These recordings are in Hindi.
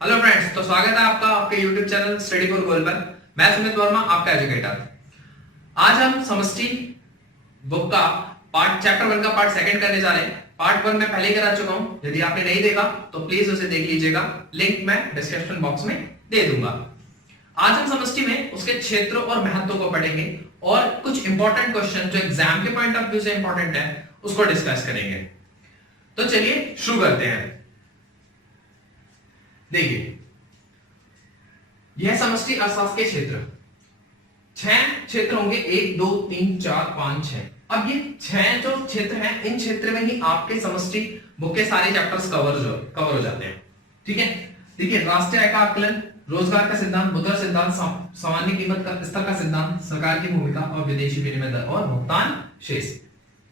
हेलो फ्रेंड्स, तो स्वागत है आपका आपके YouTube चैनल स्टडी फॉर गोल पर। मैं सुमित वर्मा, आपका एजुकेटर। आज हम समष्टि बुक का चैप्टर 1 का पार्ट सेकंड करने जा रहे हैं। पार्ट 1 मैं पहले ही करा चुका हूं। यदि आपने नहीं देखा तो प्लीज उसे देख लीजिएगा, लिंक मैं डिस्क्रिप्शन बॉक्स में दे दूंगा। आज हम समष्टि में उसके क्षेत्र और महत्व को पढ़ेंगे और कुछ इंपॉर्टेंट क्वेश्चन जो एग्जाम के पॉइंट ऑफ व्यू से इंपॉर्टेंट है उसको डिस्कस करेंगे। तो चलिए शुरू करते हैं। देखिए, यह समष्टि अर्थशास्त्र के क्षेत्र 6 क्षेत्र होंगे, 1 2 3 4 5 6। अब ये 6 जो क्षेत्र हैं, इन क्षेत्र में ही आपके समष्टि बुक के सारे चैप्टर्स कवर हो जाते हैं। ठीक है, देखिए, राष्ट्रीय आय का आकलन, रोजगार का सिद्धांत, मुद्रा सिद्धांत, सामान्य कीमत का स्तर का सिद्धांत, सरकार की भूमिका और विदेशी विनिमय दर और भुगतान शेष।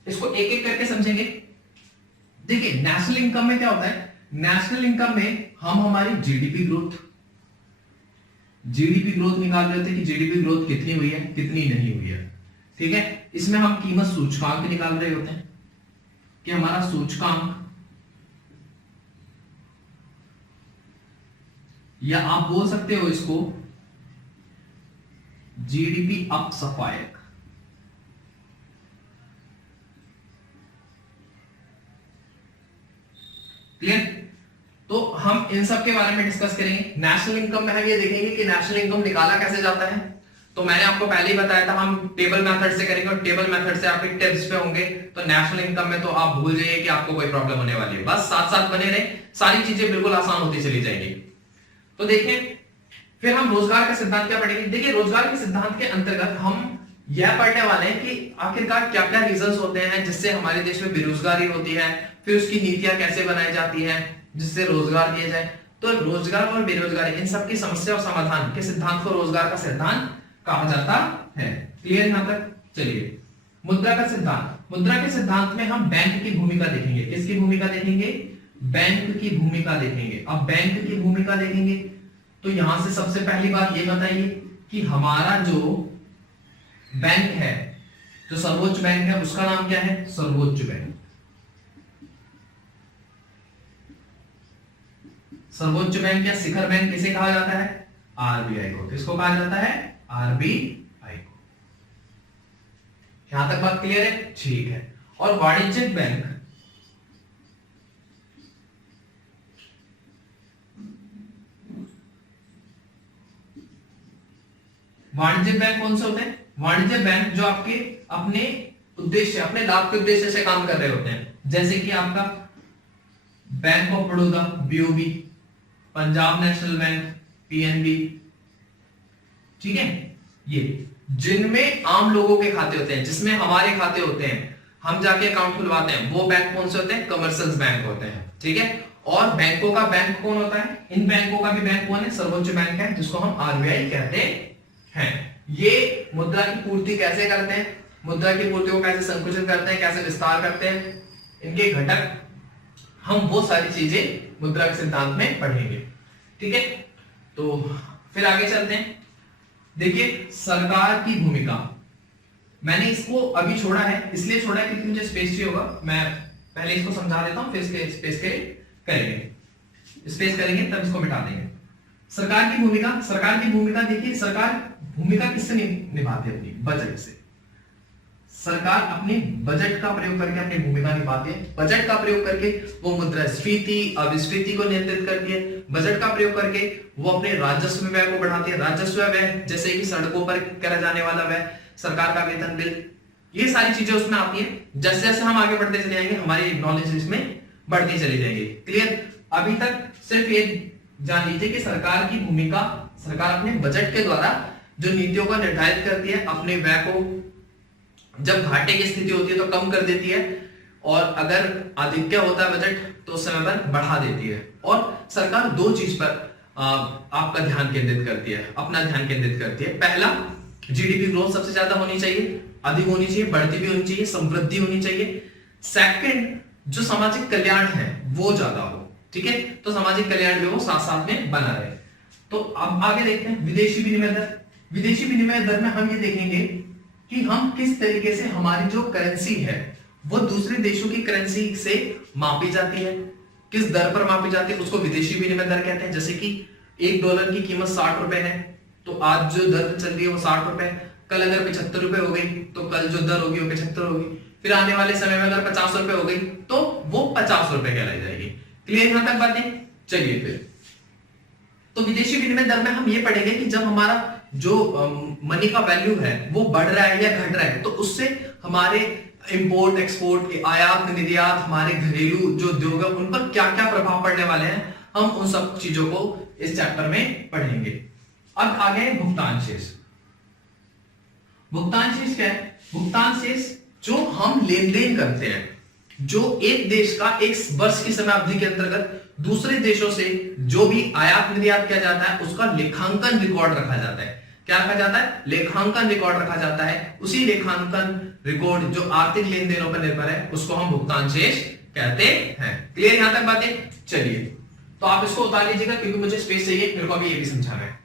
इसको एक एक करके समझेंगे। देखिए, नेशनल इनकम में क्या होता है? नेशनल इनकम में हम हमारी जीडीपी ग्रोथ निकाल रहे थे कि जीडीपी ग्रोथ कितनी हुई है, कितनी नहीं हुई है। ठीक है, इसमें हम कीमत सूचकांक निकाल रहे होते हैं कि हमारा सूचकांक, या आप बोल सकते हो इसको जीडीपी अपसफायक। क्लियर? तो हम इन सब के बारे में डिस्कस करेंगे। नेशनल इनकम में हम ये देखेंगे कि नेशनल इनकम निकाला कैसे जाता है। तो मैंने आपको पहले ही बताया था, हम टेबल मेथड से करेंगे और टेबल मेथड से आपके टिप्स पे होंगे। तो नेशनल इनकम में तो आप भूल जाइए कि आपको कोई प्रॉब्लम होने वाली है। बस साथ साथ बने रहे, सारी चीजें बिल्कुल आसान होती चली जाएंगी। तो देखिए, फिर हम रोजगार का सिद्धांत क्या पढ़ेंगे। देखिए, रोजगार के सिद्धांत के अंतर्गत हम यह पढ़ने वाले हैं कि आखिरकार क्या क्या रीजंस होते हैं जिससे हमारे देश में बेरोजगारी होती है, फिर उसकी नीतियां कैसे बनाई जाती हैं जिससे रोजगार दिया जाए। तो रोजगार और बेरोजगारी, इन सब की समस्या और समाधान के सिद्धांत को रोजगार का सिद्धांत कहा जाता है। क्लियर यहां तक? चलिए, मुद्रा का सिद्धांत। मुद्रा के सिद्धांत में हम बैंक की भूमिका देखेंगे। किसकी भूमिका देखेंगे? बैंक की भूमिका देखेंगे। अब बैंक की भूमिका देखेंगे तो यहां से सबसे पहली बात ये बताइए कि हमारा जो बैंक है, जो सर्वोच्च बैंक है, उसका नाम क्या है? सर्वोच्च बैंक। सर्वोच्च बैंक या शिखर बैंक किसे कहा जाता है? आरबीआई को। किसको कहा जाता है? आरबीआई को। यहां तक बात क्लियर है? ठीक है। और वाणिज्यिक बैंक, वाणिज्यिक बैंक कौन से होते हैं? वाणिज्यिक बैंक जो आपके अपने उद्देश्य, अपने लाभ के उद्देश्य से काम कर रहे होते हैं। जैसे कि आपका bank of Baroda BOB, Punjab national bank PNB. ठीक है, ये जिनमें आम लोगों के खाते होते हैं, जिसमें हमारे खाते होते हैं, हम जाके अकाउंट खुलवाते हैं, वो बैंक कौन से होते हैं? कमर्शियल बैंक होते हैं। ठीक है, और बैंकों का बैंक कौन होता है? इन बैंकों का भी बैंक कौन है? सर्वोच्च बैंक है, जिसको हम आरबीआई कहते हैं। ये मुद्रा की पूर्ति कैसे करते हैं, मुद्रा की पूर्ति को कैसे संकुचित करते हैं, कैसे विस्तार करते हैं, इनके घटक, हम वो सारी चीजें मुद्रा के सिद्धांत में पढ़ेंगे। ठीक है, तो फिर आगे चलते हैं। देखिए, सरकार की भूमिका, मैंने इसको अभी छोड़ा है, इसलिए छोड़ा है क्योंकि मुझे स्पेस चाहिए होगा। मैं पहले इसको समझा देता हूं, फिर इसके स्पेस करेंगे, तब इसको मिटा देंगे। सरकार की भूमिका, सरकार की भूमिका देखिए, सरकार भूमिका किससे निभाती है? अपनी बजट से। सरकार अपने बजट का प्रयोग करके अपनी भूमिका निभाती है। बजट का प्रयोग करके वो मुद्रास्फीति, अविस्फीति को नियंत्रित करती है। बजट का प्रयोग करके वो अपने राजस्व व्यय को बढ़ाती है। राजस्व व्यय जैसे कि सड़कों पर करा जाने वाला व्यय, सरकार का वेतन बिल, ये सारी चीजें उसमें आती है। जैसे जैसे हम आगे बढ़ते चले जाएंगे, हमारी नॉलेज इसमें बढ़ती चली जाएगी। क्लियर? अभी तक सिर्फ ये जान लीजिए कि सरकार की भूमिका, सरकार अपने बजट के द्वारा जो नीतियों को निर्धारित करती है, अपने व्यय को जब घाटे की स्थिति होती है तो कम कर देती है, और अगर अधिक होता है बजट तो उस समय पर बढ़ा देती है। और सरकार दो चीज पर आपका ध्यान केंद्रित करती है, अपना ध्यान केंद्रित करती है। पहला, जीडीपी ग्रोथ सबसे ज्यादा होनी चाहिए, अधिक होनी चाहिए, बढ़ती भी होनी चाहिए, समृद्धि होनी चाहिए। सेकंड, जो सामाजिक कल्याण है वो ज्यादा हो। ठीक है, तो सामाजिक कल्याण भी वो साथ साथ में बना रहे। तो अब आगे देखते हैं विदेशी विनिमय दर। विदेशी विनिमय दर में हम ये देखेंगे कि हम किस तरीके से हमारी जो करेंसी है वो दूसरे देशों की करेंसी से मापी जाती है। किस दर पर मापी जाती है उसको विदेशी विनिमय दर कहते हैं। जैसे कि $1 की कीमत 60 रुपए है, तो आज जो दर चल रही है वो 60 रुपए, कल अगर 75 रुपए हो गई तो कल जो दर होगी वो 75 होगी, फिर आने वाले समय में अगर 50 रुपए हो गई तो वो 50 रुपए कहलाई जाएगी। क्लियर यहां तक बातें? चलिए फिर तो विदेशी विनिमय दर में हम ये पढ़ेंगे कि जब हमारा जो मनी का वैल्यू है वो बढ़ रहा है या घट रहा है तो उससे हमारे इंपोर्ट एक्सपोर्ट, आयात निर्यात, हमारे घरेलू जो उद्योग है उन पर क्या क्या प्रभाव पड़ने वाले हैं, हम उन सब चीजों को इस चैप्टर में पढ़ेंगे। अब आगे भुगतान शेष। भुगतान शेष क्या है? भुगतान शेष जो हम लेन देन करते हैं, जो एक देश का एक वर्ष की समय अवधि के अंतर्गत दूसरे देशों से जो भी आयात निर्यात किया जाता है उसका लेखांकन रिकॉर्ड रखा जाता है। क्या रखा जाता है? लेखांकन रिकॉर्ड रखा जाता है। उसी लेखांकन रिकॉर्ड जो आर्थिक लेन देनों पर निर्भर है उसको हम भुगतान शेष कहते हैं। क्लियर यहां तक बातें? चलिए तो आप इसको उतार लीजिएगा क्योंकि मुझे स्पेस चाहिए, मेरे को अभी ये भी समझाना है।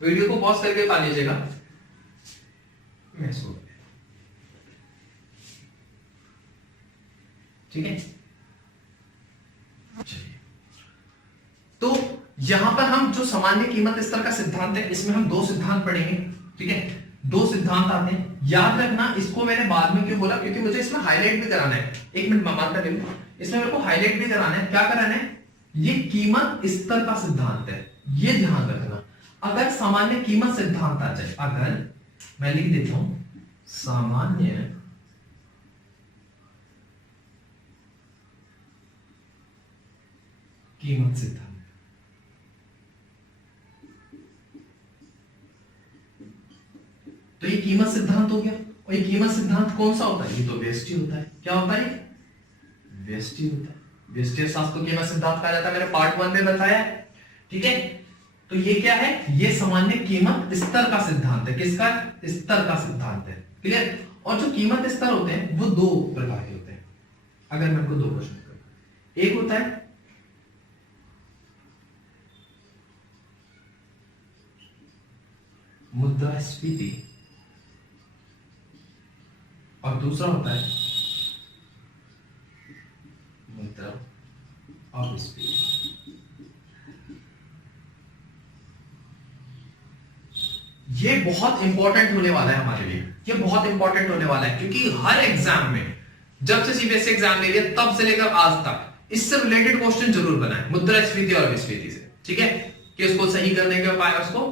वीडियो को पॉज करके उतार लीजिएगा। मैं इसको ठीक है। तो यहां पर हम जो सामान्य कीमत स्तर का सिद्धांत है इसमें हम दो सिद्धांत पढ़ेंगे। ठीक है, दो सिद्धांत आते हैं, याद रखना। इसको मैंने बाद में क्यों बोला, क्योंकि मुझे इसमें हाईलाइट भी कराना है। एक मिनट मानता नहीं, इसमें मेरे को हाईलाइट भी कराना है। क्या कराना है? ये कीमत स्तर का सिद्धांत है, ये ध्यान रखना। अगर सामान्य कीमत सिद्धांत आ जाए, अगर मैं लिख देता हूं सामान्य कीमत सिद्धांत, तो ये कीमत सिद्धांत हो गया। और ये कीमत सिद्धांत कौन सा होता है? ये तो व्यष्टि होता है। क्या होता है? व्यष्टि होता है। व्यष्टि शास्त्र को कीमत सिद्धांत कहा जाता है, मैंने पार्ट 1 में बताया। ठीक है, तो ये क्या है? ये सामान्य कीमत स्तर का सिद्धांत है। किसका? स्तर का सिद्धांत है। क्लियर? और जो कीमत स्तर होते हैं वो दो प्रकार के होते हैं। अगर मैं इनको दो क्वेश्चन करूं, एक होता है मुद्रास्फीति और दूसरा होता है मुद्रा अपस्फीति। ये बहुत इंपॉर्टेंट होने वाला है हमारे लिए, ये बहुत इंपॉर्टेंट होने वाला है क्योंकि हर एग्जाम में जब से सीबीएसई एग्जाम ले लिया तब से लेकर आज तक इससे रिलेटेड क्वेश्चन जरूर बनाए, मुद्रास्फीति और अपस्फीति से। ठीक है, कि उसको सही करने के उपाय, उसको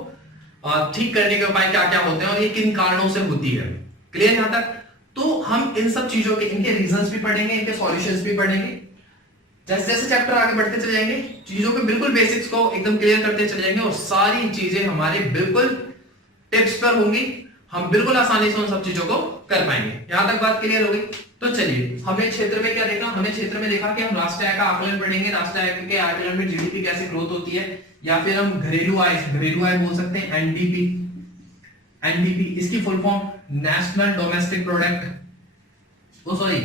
ठीक करने के उपाय क्या क्या होते हैं और ये किन कारणों से होती है। क्लियर यहां तक? तो हम इन सब चीजों के, इनके रीजंस भी पढ़ेंगे, इनके सॉल्यूशंस भी पढ़ेंगे। जैसे जैसे चैप्टर आगे बढ़ते चले जाएंगे चीजों के बिल्कुल बेसिक्स को एकदम क्लियर करते चले जाएंगे और सारी चीजें हमारे बिल्कुल टिप्स पर होंगी। हम बिल्कुल आसानी से उन सब चीजों को कर पाएंगे। यहां तक बात क्लियर हो गई? तो चलिए, हमने क्षेत्र में क्या देखा? हमने क्षेत्र में देखा कि हम राष्ट्रीय आय का आकलन पढ़ेंगे। राष्ट्रीय आय के आकलन में जीडीपी कैसे ग्रोथ होती है, या फिर हम घरेलू आय बोल सकते हैं, एनडीपी। एनडीपी इसकी full form national domestic product, oh sorry,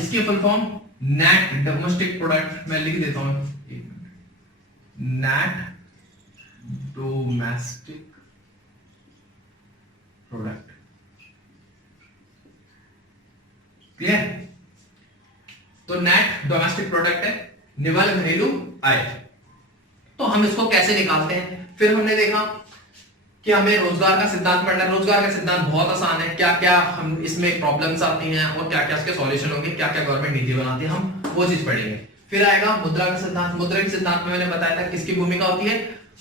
इसकी full form net domestic product. मैं लिख देता हूं, नेट डोमेस्टिक प्रोडक्ट। क्लियर? तो नेट डोमेस्टिक प्रोडक्ट है निवल घरेलू आय। तो हम इसको कैसे निकालते हैं? फिर हमने देखा कि हमें रोजगार का सिद्धांत पढ़ना है। रोजगार का सिद्धांत बहुत आसान है, क्या क्या हम इसमें प्रॉब्लम्स आती हैं और क्या क्या इसके सॉल्यूशन होंगे, क्या क्या गवर्नमेंट नीति बनाती है, हम वो चीज पढ़ेंगे। फिर आएगा मुद्रा का सिद्धांत। मुद्रा के सिद्धांत में मैंने बताया था किसकी भूमिका होती है?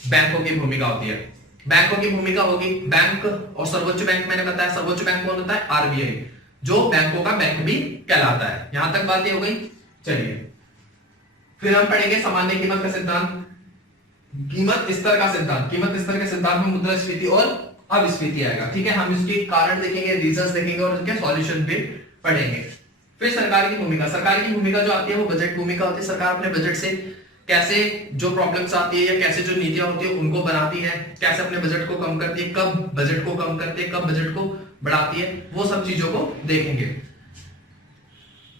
बैंकों की भूमिका होती है। बैंकों की भूमिका होगी, बैंक और सर्वोच्च बैंक मैंने बताया। सर्वोच्च बैंक कौन होता है? आरबीआई, जो बैंकों का बैंक भी कहलाता है। यहां तक बातें हो गई। चलिए फिर हम पढ़ेंगे सामान्य कीमत का सिद्धांत, कीमत स्तर का सिद्धांत। कीमत स्तर के सिद्धांत में मुद्रास्फीति और अपस्फीति आएगा। ठीक है, हम इसके कारण देखेंगे, रीजंस देखेंगे और उसके सॉल्यूशन भी पढ़ेंगे। फिर सरकार की भूमिका। सरकार की भूमिका जो आती है वो बजट भूमिका होती है। सरकार अपने बजट से कैसे जो प्रॉब्लम्स आती है या कैसे जो नीतियां होती है उनको बनाती है, कैसे अपने बजट को कम करती है, कब बजट को कम करती है, कब बजट को बढ़ाती है, वो सब चीजों को देखेंगे।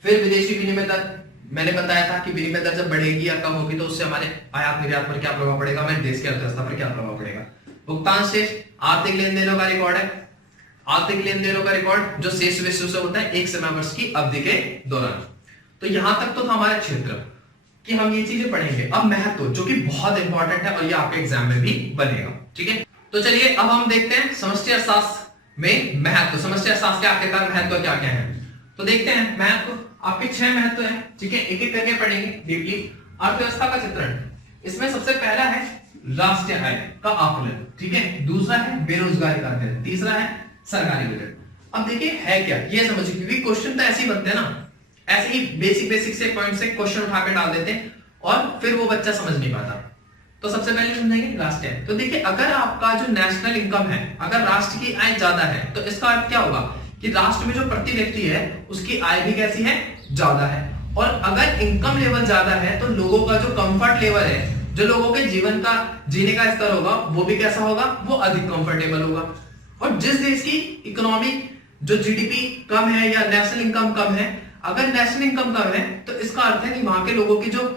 फिर विदेशी विनिमय दर, मैंने बताया था कि विनिमय दर जब बढ़ेगी या कम होगी तो उससे हमारे आयात निर्यात पर क्या प्रभाव पड़ेगा, हमारे देश की अर्थव्यवस्था पर क्या प्रभाव पड़ेगा। भुगतान शेष आर्थिक लेन देनों का रिकॉर्ड है। आर्थिक लेन देनों का रिकॉर्ड जो शेष विश्व से होता है एक समय वर्ष की अवधि के दौरान। तो यहां तक तो था हमारा क्षेत्र कि हम ये चीजें पढ़ेंगे। अब महत्व, जो कि बहुत इंपॉर्टेंट है और ये आपके एग्जाम में भी बनेगा, ठीक है। तो चलिए अब हम देखते हैं समष्टि अर्थशास्त्र में महत्व, समष्टि अर्थशास्त्र के आखिरकार महत्व क्या क्या है। तो देखते हैं महत्व, आपके 6 महत्व है, ठीक है, एक एक करके पढ़ेंगे डीपली। अर्थव्यवस्था का चित्रण, इसमें सबसे पहला है राष्ट्रीय आय का आकलन, ठीक है, दूसरा है बेरोजगारी का अध्ययन, तीसरा है सरकारी बजट। अब देखिए है क्या ये समझिए, क्योंकि क्वेश्चन तो ऐसे ही बनते हैं ना, ऐसे ही बेसिक से पॉइंट से क्वेश्चन उठा के डाल देते हैं और फिर वो बच्चा समझ नहीं पाता। तो सबसे पहले समझेंगे राष्ट्रीय आय। तो देखिए अगर आपका जो नेशनल इनकम है, अगर राष्ट्र की आय ज्यादा है तो इसका अर्थ क्या होगा कि राष्ट्र में जो प्रति व्यक्ति है उसकी आय भी कैसी है, ज्यादा है। और अगर इनकम लेवल ज्यादा है तो लोगों का जो कंफर्ट लेवल है, जो लोगों के जीवन का जीने का स्तर होगा वो भी कैसा होगा, वो अधिक कंफर्टेबल होगा। और जिस देश की इकोनॉमिक जो जीडीपी कम है या नेशनल इनकम कम है, अगर नेशनल इनकम कम है तो इसका अर्थ है कि वहां के लोगों की जो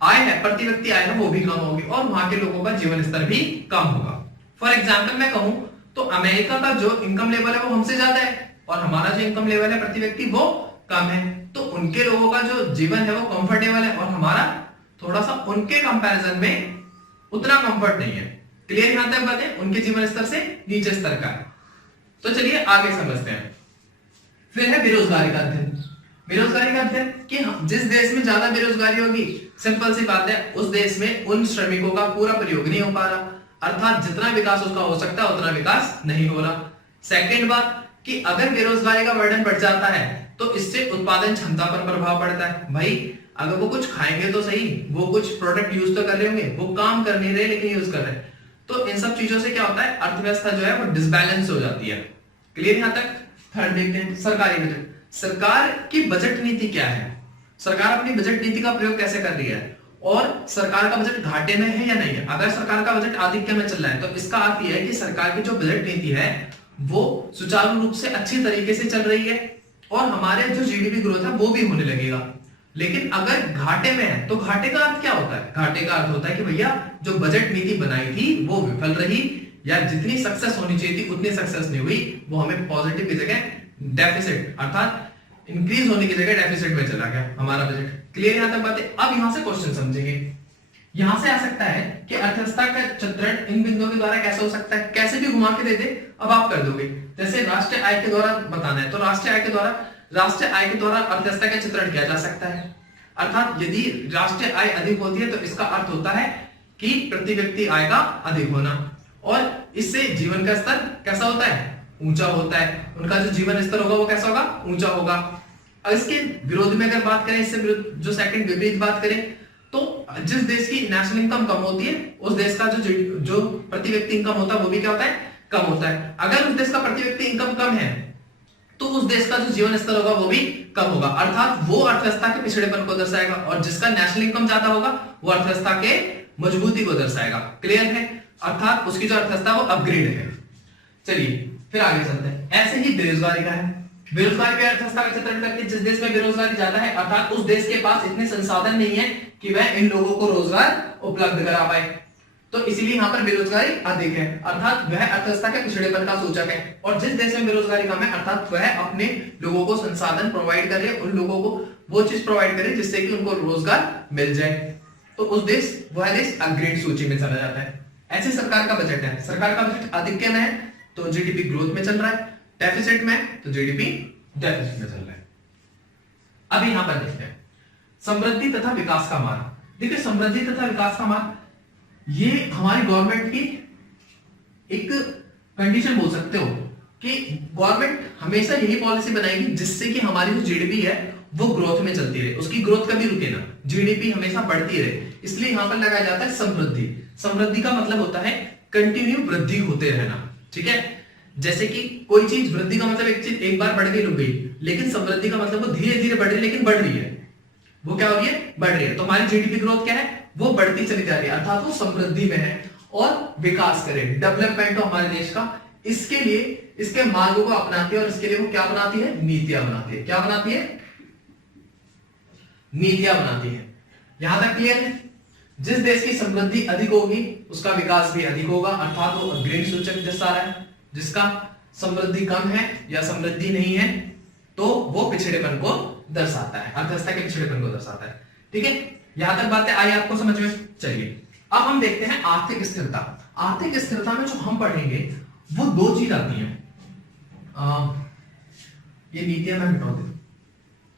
आय है, प्रति व्यक्ति आय है, वो भी कम होगी और वहां के लोगों का जीवन स्तर भी कम होगा। फॉर एग्जाम्पल मैं कहूं तो अमेरिका का जो इनकम लेवल है वो हमसे ज्यादा है और हमारा जो इनकम लेवल है प्रति व्यक्ति वो कम है, तो उनके लोगों का जो जीवन है वो कंफर्टेबल है और हमारा थोड़ा सा उनके कंपैरिजन में उतना कंफर्ट नहीं है। क्लियर यहां तक बात है, उनके जीवन स्तर से नीचे स्तर का है। तो चलिए आगे समझते हैं। फिर है बेरोजगारी का अध्ययन। बेरोजगारी का अध्ययन कि जिस देश में ज्यादा बेरोजगारी होगी, सिंपल सी बात है, उस देश में उन श्रमिकों का पूरा प्रयोग नहीं हो पा रहा, अर्थात जितना विकास उसका हो सकता है उतना विकास नहीं हो रहा। सेकंड बात कि अगर बेरोजगारी का बर्डन बढ़ जाता है तो इससे उत्पादन क्षमता पर प्रभाव पड़ता है। भाई अगर वो कुछ खाएंगे तो सही, वो कुछ प्रोडक्ट यूज तो कर रहे होंगे, वो काम कर नहीं रहे लेकिन यूज कर रहे हैं, तो इन सब चीजों से क्या होता है, अर्थव्यवस्था जो है वो डिसबैलेंस हो जाती है। क्लियर यहां तक। थर्ड देखते हैं सरकारी बजट। सरकार की बजट नीति क्या है, सरकार अपनी बजट नीति का प्रयोग कैसे कर रही है और सरकार का बजट घाटे में है या नहीं है। अगर सरकार का बजट आधिक्य में चल रहा है तो इसका अर्थ यह है कि सरकार की जो बजट नीति है वो सुचारू रूप से अच्छी तरीके से चल रही है और हमारे जो जीडीपी ग्रोथ है वो भी होने लगेगा। लेकिन अगर घाटे में है तो घाटे का अर्थ क्या होता है, घाटे का अर्थ होता है कि भैया जो बजट नीति बनाई थी वो विफल रही या जितनी सक्सेस होनी चाहिए थी उतनी सक्सेस नहीं हुई, वो हमें पॉजिटिव की जगह डेफिसिट अर्थात इंक्रीज होने की जगह डेफिसिट में चला गया हमारा बजट। क्लियर यहां तक बातें। अब यहां से क्वेश्चन समझेंगे। यहां से आ सकता है कि अर्थव्यवस्था का चित्रण इन बिंदुओं के द्वारा कैसे हो सकता है, कैसे भी घुमा के दे दे अब आप कर दोगे। जैसे राष्ट्रीय आय के द्वारा बताना है तो राष्ट्रीय आय के द्वारा अर्थव्यवस्था का चित्रण किया जा सकता है। अर्थात यदि राष्ट्रीय आय अधिक होती है तो इसका अर्थ होता है कि प्रति व्यक्ति आय का अधिक होना और इससे जीवन का स्तर कैसा होता है, ऊंचा होता है। उनका जो जीवन स्तर होगा वो कैसा होगा, ऊंचा होगा। अब इसके विरोध में अगर बात करें, इससे जो सेकंड विपरीत बात करें तो जिस देश की नेशनल इनकम कम होती है उस देश का जो प्रति व्यक्ति इनकम होता है वो भी क्या होता है, कम होता है। अगर उस देश का प्रति व्यक्ति इनकम कम है तो उस देश का जो जीवन स्तर होगा वो भी कम होगा, अर्थात वो अर्थव्यवस्था के पिछड़ेपन को दर्शाएगा और जिसका नेशनल इनकम ज्यादा होगा वो अर्थव्यवस्था के मजबूती को दर्शाएगा। क्लियर है, अर्थात उसकी जो अर्थव्यवस्था वो अपग्रेड है। चलिए फिर आगे चलते हैं। ऐसे ही बेरोजगारी का है। बेरोजगारी की अर्थव्यवस्था का चित्रण करके जिस देश में बेरोजगारी ज्यादा है अर्थात उस देश के पास इतने संसाधन नहीं है कि वह इन लोगों को रोजगार उपलब्ध करा पाए, तो इसीलिए यहाँ पर बेरोजगारी अधिक है, अर्थात वह अर्थव्यवस्था के पिछड़ेपन का सूचक है। और जिस देश में बेरोजगारी कम है अर्थात वह अपने लोगों को संसाधन प्रोवाइड करे, उन लोगों को वो चीज प्रोवाइड करे जिससे कि उनको रोजगार मिल जाए, तो उस देश वह देश अपग्रेड सूची में चला जाता है। ऐसे सरकार का बजट है, सरकार का बजट आधिक्य में है तो जीडीपी ग्रोथ में चल रहा है, डेफिसिट में तो जीडीपी डेफिसिट में चल रहा है। अब यहां पर देखते हैं समृद्धि तथा विकास का मार्ग। देखिए समृद्धि तथा विकास का मार्ग ये हमारी गवर्नमेंट की एक कंडीशन बोल सकते हो कि गवर्नमेंट हमेशा यही पॉलिसी बनाएगी जिससे कि हमारी जो जीडीपी है वो ग्रोथ में चलती रहे, उसकी ग्रोथ कभी रुके ना, जीडीपी हमेशा बढ़ती रहे। इसलिए यहां पर लगाया जाता है समृद्धि। समृद्धि का मतलब होता है कंटिन्यू वृद्धि होते रहना, ठीक है। जैसे कि कोई चीज, वृद्धि का मतलब एक चीज एक बार बढ़ गई रुक गई, लेकिन समृद्धि का मतलब वो धीरे धीरे बढ़ रही है लेकिन बढ़ रही है, वो क्या हो रही है, बढ़ रही है। तो हमारी जीडीपी ग्रोथ क्या है, वो बढ़ती चली जा रही है, अर्थात वो समृद्धि में है और विकास करे, डेवलपमेंट हो हमारे देश का। इसके लिए इसके मार्गों को अपनाती है और इसके लिए वो क्या बनाती है, नीतियां बनाती है। क्या बनाती है, नीतियां बनाती है। यहां तक क्लियर है। जिस देश की समृद्धि अधिक होगी उसका विकास भी अधिक होगा, अर्थात वो अपग्रेड सूचक दर्शा रहा है। जिसका समृद्धि कम है या समृद्धि नहीं है तो वो पिछड़ेपन को दर्शाता है, अर्थव्यवस्था के पिछड़ेपन को दर्शाता है। ठीक है, यहां तक बातें आई आपको समझ में? चलिए अब हम देखते हैं आर्थिक स्थिरता। आर्थिक स्थिरता में जो हम पढ़ेंगे वो दो चीज आती हैं। ये नीतियां मैं मिटा देता हूं।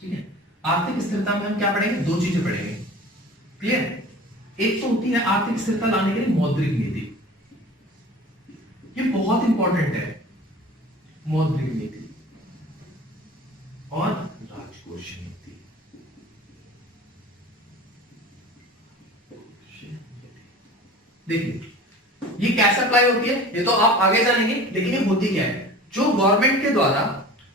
ठीक है, आर्थिक स्थिरता में हम क्या पढ़ेंगे? दो चीजें पढ़ेंगे। क्लियर? एक तो होती है आर्थिक स्थिरता लाने के लिए मौद्रिक नीति, ये बहुत इंपॉर्टेंट है, मौद्रिक नीति और राजकोषीय नीति। देखिए ये कैसे अप्लाई होती है ये तो आप आगे जानेंगे, लेकिन ये होती क्या है? जो गवर्नमेंट के द्वारा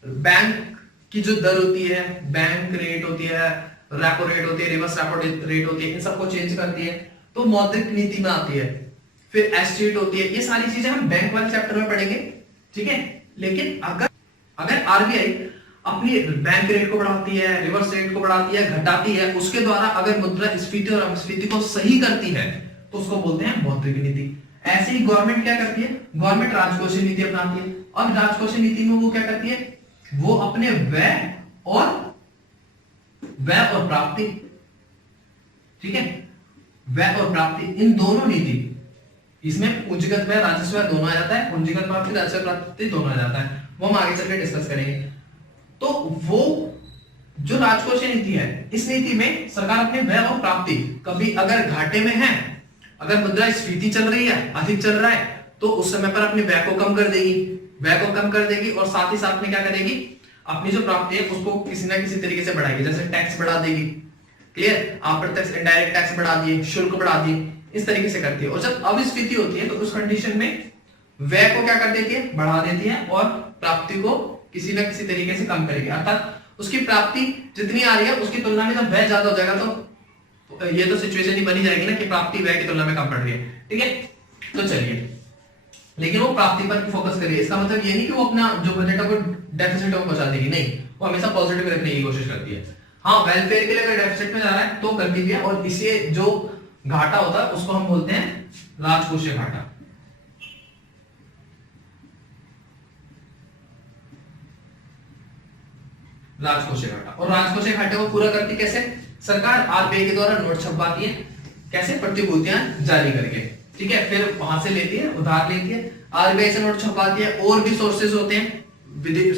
बैंक की जो दर होती है, बैंक रेट होती है, रेपो रेट होती है, रिवर्स रेपो रेट होती है, इन सबको चेंज करती है तो मौद्रिक नीति में आती है। फिर एस्टेट होती है, ये सारी चीजें हम बैंक वाले चैप्टर में पढ़ेंगे। ठीक है, लेकिन अगर आरबीआई अपनी बैंक रेट को बढ़ाती है, रिवर्स रेट को बढ़ाती है, घटाती है, उसके द्वारा अगर मुद्रास्फीति और अपस्फीति को सही करती है तो उसको बोलते हैं मौद्रिक नीति। ऐसे ही गवर्नमेंट क्या करती है? गवर्नमेंट राजकोषीय नीति अपनाती है, और राजकोषीय नीति में वो क्या करती है? वो अपने व्यय और प्राप्ति, ठीक है, व्यय और प्राप्ति, इन दोनों नीति, इसमें पूंजीगत व्यय, राजस्व व्यय दोनों आ जाता है, पूंजीगत प्राप्ति, राजस्व प्राप्ति दोनों आ जाता है, वो हम आगे चलकर डिस्कस करेंगे। तो वो जो राजकोषीय नीति है, इस नीति में सरकार अपने व्यय और प्राप्ति, कभी अगर घाटे में है, अगर मुद्रास्फीति चल रही है, अधिक चल रहा है, तो उस समय पर अपने व्यय को कम कर देगी, और साथ ही साथ में क्या करेगी? अपनी जो प्राप्ति है उसको किसी ना किसी तरीके से बढ़ाएगी, जैसे टैक्स बढ़ा देगी। क्लियर? अप्रत्यक्ष इनडायरेक्ट टैक्स बढ़ा दिए, शुल्क बढ़ा दिए, इस तरीके से करती है। और जब अविस्फीति होती है तो उस कंडीशन में व्यय को क्या कर देती है? बढ़ा देती है, और प्राप्ति को किसी ना किसी तरीके से कम करेगी। अर्थात उसकी प्राप्ति जितनी आ रही है उसकी तुलना में जब व्यय ज्यादा हो जाएगा तो ये तो सिचुएशन ही बनी जाएगी ना कि प्राप्ति व्यय की तुलना में कम पड़ रही है। ठीक है, तो चलिए, लेकिन वो प्राप्ति पर फोकस करिए। इसका मतलब ये नहीं कि वो अपना जो बजट है वो डेफिसिट में पहुंचा देगी, नहीं, वो हमेशा पॉजिटिव रखने की कोशिश करती है। हाँ, वेलफेयर के लिए अगर डेफिसिट में जा रहा है तो कर दीजिए, और इसे जो घाटा होता है उसको हम बोलते हैं राजकोषीय घाटा। राजकोषीय घाटा, और राजकोषीय घाटे को पूरा करती कैसे? सरकार आरबीआई के द्वारा नोट छपवाती है, कैसे? प्रतिभूतियां जारी करके। ठीक है, फिर वहां से लेती है, उधार लेती है, आरबीआई से नोट छपवाती है, और भी सोर्सेज होते हैं,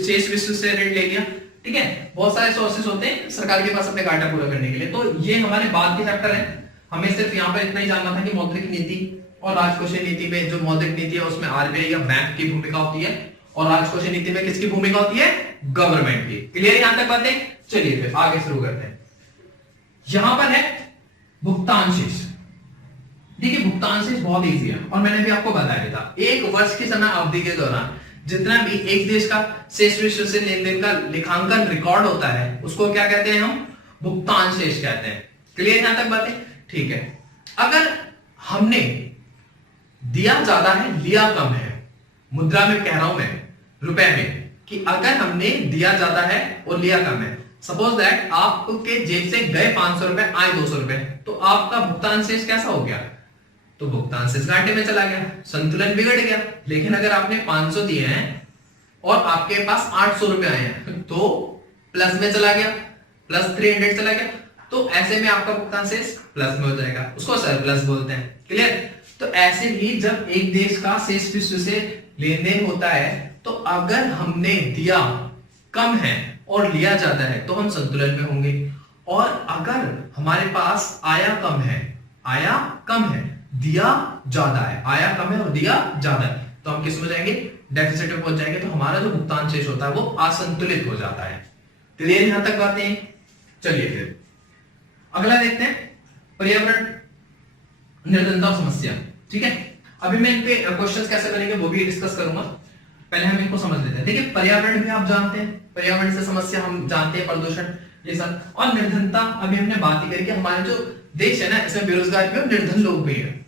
शेष विश्व से ऋण ले लिया। ठीक है, बहुत सारे सोर्सेज होते हैं सरकार के पास अपने घाटा पूरा करने के लिए। तो ये हमारे बाद के चैप्टर है, हमें सिर्फ यहाँ पर इतना ही जानना था कि मौद्रिक नीति और राजकोषीय नीति में, जो मौद्रिक नीति है उसमें आरबीआई या बैंक की भूमिका होती है, और राजकोषीय नीति में किसकी भूमिका होती है? गवर्नमेंट की। क्लियर यहां तक बातें? चलिए फिर आगे शुरू करते हैं। यहां पर है भुगतान शेष। देखिए, भुगतान शेष बहुत इजी है, और मैंने भी आपको बताया था, एक वर्ष की समय अवधि के दौरान जितना भी एक देश का शेष विश्व से लेन देन का लेखांकन रिकॉर्ड होता है उसको क्या कहते हैं? हम भुगतान शेष कहते हैं। क्लियर यहां तक बातें? ठीक है, अगर हमने दिया ज्यादा है, लिया कम है, मुद्रा में कह रहा हूं मैं, रुपए में, कि अगर हमने दिया ज्यादा है और लिया कम है, सपोज दैट आपके जेब से गए 500 रुपए, आए 200 रुपए, तो आपका भुगतान शेष कैसा हो गया? तो भुगतान शेष घाटे में चला गया, संतुलन बिगड़ गया। लेकिन अगर आपने 500 दिए हैं और आपके पास 800 रुपए आए हैं तो प्लस में चला गया, प्लस 300 चला गया, तो ऐसे में आपका भुगतान शेष प्लस में हो जाएगा, उसको सरप्लस बोलते हैं। क्लियर? तो ऐसे ही जब एक देश का शेष विश्व से लेन देन होता है, तो अगर हमने दिया कम है और लिया ज्यादा है तो हम संतुलन में होंगे, और अगर हमारे पास आया कम है, दिया ज्यादा है, आया कम है और दिया ज्यादा है, तो हम किस में जाएंगे? डेफिसिट में पहुंच जाएंगे। तो हमारा जो भुगतान शेष होता है वो असंतुलित हो जाता है। क्लियर यहां तक बातें? चलिए फिर अगला देखते हैं, पर्यावरण निर्धनता समस्या। ठीक है, अभी मैं इन पे क्वेश्चंस कैसे बनेंगे वो भी डिस्कस करूंगा, पहले हम इनको समझ लेते हैं। देखिए, पर्यावरण भी आप जानते हैं, पर्यावरण से समस्या हम जानते हैं, प्रदूषण ये सब, और निर्धनता अभी हमने बात ही करी कि हमारा जो देश है ना, इसमें बेरोजगार भी और निर्धन लोग भी हैं।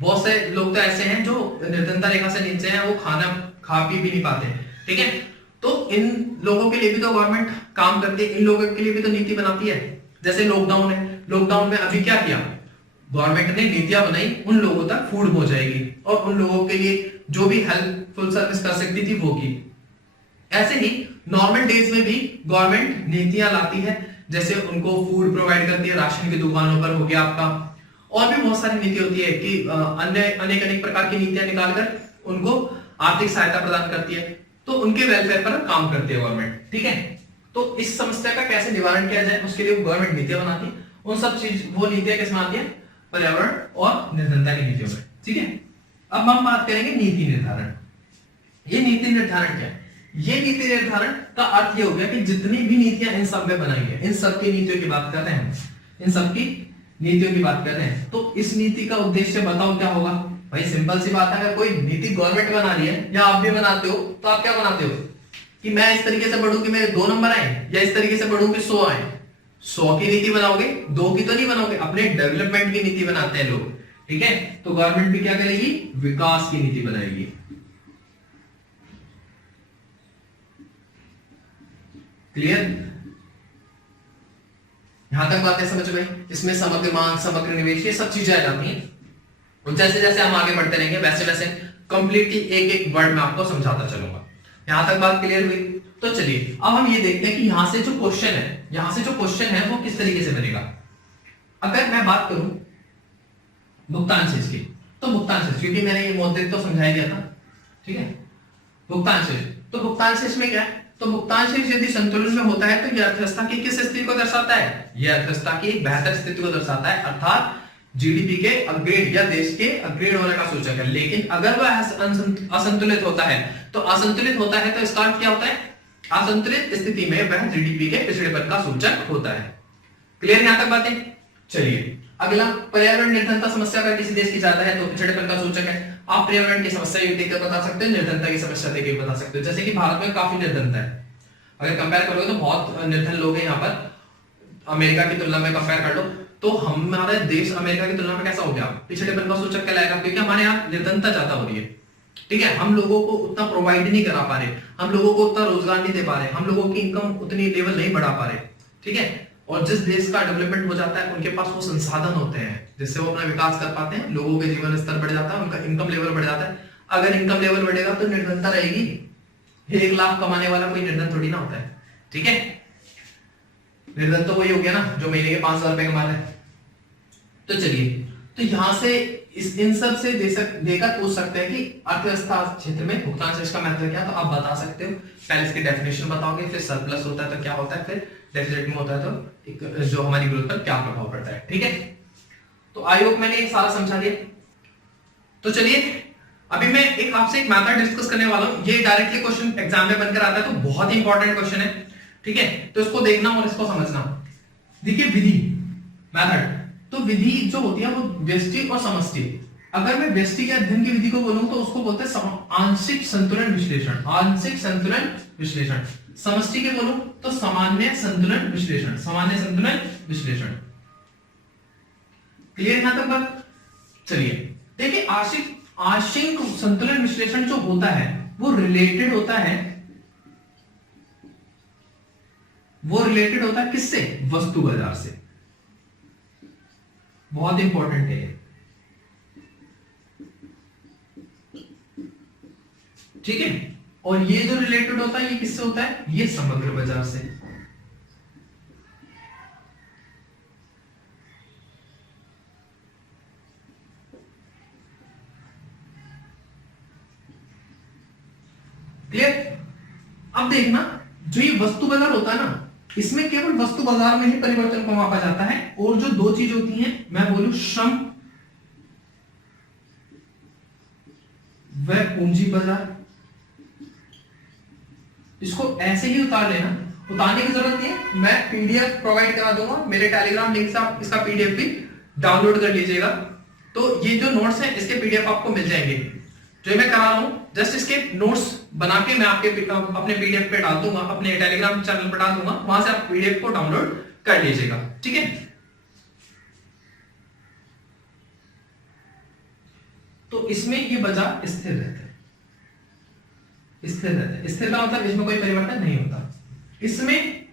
बहुत से लोग तो ऐसे हैं जो निर्धनता रेखा से नीचे हैं, वो खाना खा पी भी नहीं पाते। ठीक है, तो इन लोगों के लिए भी तो गवर्नमेंट काम करती है, इन लोगों के लिए भी तो नीति बनाती है। जैसे लॉकडाउन है, लॉकडाउन में अभी क्या किया गवर्नमेंट ने? नीतियां बनाई, उन लोगों तक फूड पहुंचाएगी, और उन लोगों के लिए जो भी हेल्पफुल सर्विस कर सकती थी वो की। ऐसे ही नॉर्मल डेज में भी गवर्नमेंट नीतियां लाती है, जैसे उनको फूड प्रोवाइड करती है, राशन की दुकानों पर हो गया आपका, और भी बहुत सारी नीति होती है कि अन्य अनेक अनेक प्रकार की नीतियां निकालकर उनको आर्थिक सहायता प्रदान करती है, तो उनके वेलफेयर पर काम करती है गवर्नमेंट, ठीक है। तो इस समस्या का कैसे निवारण किया जाए उसके लिए गवर्नमेंट नीतियां बनाती है, उन सब चीज वो नीतियां किस में आती है, पर्यावरण और निर्धनता की नीतियों में, ठीक है। अब हम बात करेंगे नीति निर्धारण। ये नीति निर्धारण क्या है? ये नीति निर्धारण का अर्थ ये हो गया कि जितनी भी नीतियां इन सब में बनाई है, इन सब की नीतियों की बात कर रहे हैं, इन सब की नीतियों की बात कर रहे हैं, तो इस नीति का उद्देश्य बताओ क्या होगा? भाई सिंपल सी बात है, अगर कोई नीति गवर्नमेंट बना रही है या आप भी बनाते हो, तो आप क्या बनाते हो कि मैं इस तरीके से पढ़ूं कि मेरे 2 नंबर आए, या इस तरीके से पढ़ूं कि 100 आए। 100 की नीति बनाओगे, 2 की तो नहीं बनाओगे, अपने डेवलपमेंट की नीति बनाते हैं लोग, ठीक है। तो गवर्नमेंट भी क्या करेगी? विकास की नीति बनाएगी। क्लियर? यहां तक बातें समझ गई? इसमें समग्र मांग, समग्र निवेश, ये सब चीजें आ जाती हैं, और जैसे जैसे हम आगे बढ़ते रहेंगे वैसे वैसे कंप्लीटली एक एक वर्ड में आपको समझाता चलूंगा। यहां तक बात क्लियर हुई? तो चलिए अब हम ये देखते हैं कि यहां से जो क्वेश्चन है, यहां से जो क्वेश्चन है वो किस तरीके से बनेगा। अगर मैं बात करूं भुगतान शेष की, तो भुगतान शेष, क्योंकि मैंने ये मौद्रिक तो समझाया गया था, ठीक है। भुगतान शेष, तो भुगतान शेष में क्या है? तो भुगतान शेष यदि संतुलन में होता है तो यह अर्थव्यवस्था की किस स्थिति को दर्शाता है? यह अर्थव्यवस्था की एक बेहतर स्थिति को दर्शाता है, अर्थात जीडीपी के अपग्रेड या देश के अपग्रेड होने का सूचक है। लेकिन अगर वह असंतुलित होता है, तो असंतुलित होता है तो इसका अर्थ क्या होता है? असंतुलित स्थिति में वह जीडीपी के पिछड़ेपन का सूचक होता है। क्लियर यहां तक बातें? चलिए अगला, पर्यावरण निर्धनता समस्या अगर किसी देश की ज्यादा है तो पिछड़ेपन का सूचक है। आप पर्यावरण की समस्या ये देखकर बता सकते हो, निर्धनता की समस्या देखकर बता सकते हो। जैसे कि भारत में काफी निर्धनता है, अगर कंपेयर करोगे तो बहुत निर्धन लोग हैं यहाँ पर, अमेरिका की तुलना में कंपेयर कर लो तो हमारा देश अमेरिका की तुलना में कैसा हो गया? पिछड़ेपन का सूचक कहलाएगा, क्योंकि हमारे यहाँ निर्धनता ज्यादा हो रही है, ठीक है। हम लोगों को उतना प्रोवाइड नहीं करा पा रहे, हम लोगों को उतना रोजगार नहीं दे पा रहे, हम लोगों की इनकम उतनी लेवल नहीं बढ़ा पा रहे, ठीक है। और जिस देश का डेवलपमेंट हो जाता है उनके पास वो संसाधन होते हैं जिससे वो अपना विकास कर पाते हैं, लोगों के जीवन स्तर बढ़ जाता है, उनका इनकम लेवल बढ़ जाता है। अगर इनकम लेवल बढ़ेगा तो निर्धनता रहेगी। 1 लाख कमाने वाला कोई निर्धन थोड़ी ना होता है, ठीक है। निर्धन तो वही हो गया ना जो महीने के 5,000 रुपए कमा रहा है। तो चलिए, तो यहां से इन सब से देकर पूछ सकते हैं कि अर्थव्यवस्था क्षेत्र में भुगतान शेष का महत्व क्या है, तो आप बता सकते हो। पहले इसकी डेफिनेशन बताओगे, फिर सरप्लस होता है तो क्या होता है, फिर डेफिसिट में होता है तो एक जो हमारी ग्रोथ पर क्या प्रभाव पड़ता है, ठीक है। तो आई होप मैंने ये सारा समझा दिया। तो चलिए अभी मैं आपसे एक मैथड डिस्कस करने वाला हूं, ये डायरेक्टली क्वेश्चन एग्जाम में बनकर आता है, तो बहुत ही इंपॉर्टेंट क्वेश्चन है, ठीक है। तो इसको देखना और इसको समझना। देखिए विधि, मैथड, तो विधि जो होती है वो व्यष्टि और समष्टि। अगर मैं व्यष्टि के अध्ययन की विधि को बोलूं तो उसको बोलते हैं आंशिक संतुलन विश्लेषण, आंशिक संतुलन विश्लेषण। समष्टि के बोलूं तो सामान्य संतुलन विश्लेषण, सामान्य संतुलन विश्लेषण। क्लियर यहां तक बात? चलिए देखिए, आंशिक संतुलन विश्लेषण जो होता है वो रिलेटेड होता है, किससे? वस्तु बाजार से। बहुत इंपॉर्टेंट है, ठीक है। और ये जो रिलेटेड होता है ये किससे होता है? ये समग्र बाजार से। क्लियर? अब देखना, जो ये वस्तु बाजार होता है ना, इसमें केवल वस्तु बाजार में ही परिवर्तन को मापा जाता है, और जो 2 चीज होती हैं, मैं बोलूं श्रम व पूंजी बाजार, इसको ऐसे ही उतार लेना, उतारने की जरूरत नहीं है, मैं पीडीएफ प्रोवाइड करा दूंगा मेरे टेलीग्राम लिंक से, आप इसका पीडीएफ भी डाउनलोड कर लीजिएगा। तो ये जो नोट्स है इसके पीडीएफ आपको मिल जाएंगे, जो मैं करा रहा हूं, जस्ट इसके नोट्स बना के मैं आपके अपने पीडीएफ पे डाल दूंगा, अपने टेलीग्राम चैनल पर डाल दूंगा, वहां से आप पीडीएफ को डाउनलोड कर लीजिएगा, ठीक है। तो इसमें ये बाजार स्थिर रहता है, स्थिर रहता है। स्थिर का मतलब इसमें कोई परिवर्तन नहीं होता, इसमें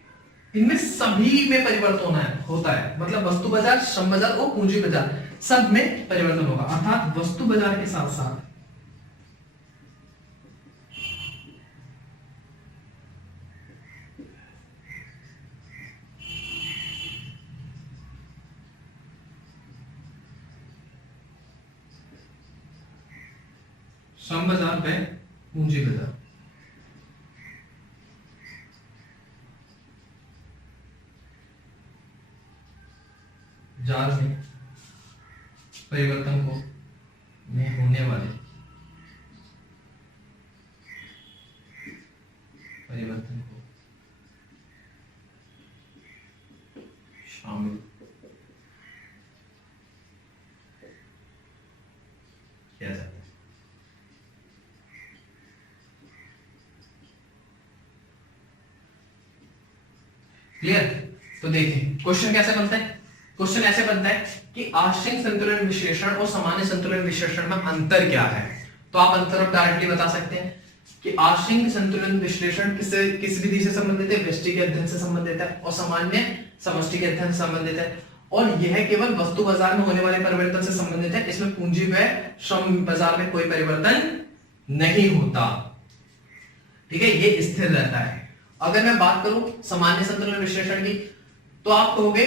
इनमें सभी में परिवर्तन होता है, मतलब वस्तु बाजार, श्रम बाजार और पूंजी बाजार सब में परिवर्तन होगा, अर्थात वस्तु बाजार के साथ साथ श्रम बाजार व पूंजी बाजार। जार में परिवर्तन को में होने वाले परिवर्तन को शामिल किया जाता है। क्लियर? तो देखिए क्वेश्चन कैसे बनता है। क्वेश्चन ऐसे बनता है कि आंशिक संतुलन विश्लेषण और सामान्य संतुलन विश्लेषण में अंतर क्या है। तो आप अंतर डायरेक्टली बता सकते हैं कि आंशिक संतुलन विश्लेषण किस विधि से संबंधित है, व्यष्टि के अध्ययन से संबंधित है, और सामान्य समष्टि के अध्ययन से संबंधित है, और यह केवल वस्तु बाजार में होने वाले परिवर्तन से संबंधित है। इसमें पूंजी व श्रम बाजार में कोई परिवर्तन नहीं होता। ठीक है, ये स्थिर रहता है। अगर मैं बात करूं सामान्य संतुलन विश्लेषण की, तो आप कहोगे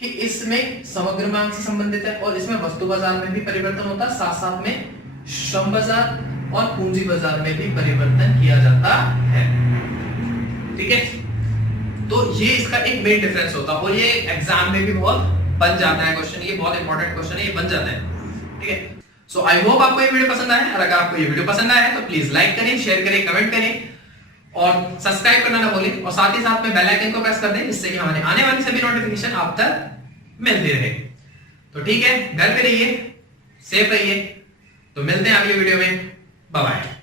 कि इसमें समग्र मांग से संबंधित है और इसमें वस्तु बाजार में भी परिवर्तन होता है, साथ साथ में श्रम बाजार और पूंजी बाजार में भी परिवर्तन किया जाता है। ठीक है, तो ये इसका एक मेन डिफरेंस होता है, और ये एग्जाम में भी बहुत बन जाता है क्वेश्चन। ये बहुत इंपॉर्टेंट क्वेश्चन है, ये बन जाता है। ठीक है, सो आई होप आपको ये वीडियो पसंद आया। और अगर आपको ये वीडियो पसंद आया है तो प्लीज लाइक करें, शेयर करें, कमेंट करें और सब्सक्राइब करना ना भूलें, और साथ ही साथ में बेल आइकन को प्रेस कर दें, जिससे कि हमारे आने वाली सभी नोटिफिकेशन आप तक मिलती रहे। तो ठीक है, घर पे रहिए, सेफ रहिए। तो मिलते हैं अगली वीडियो में। Bye bye.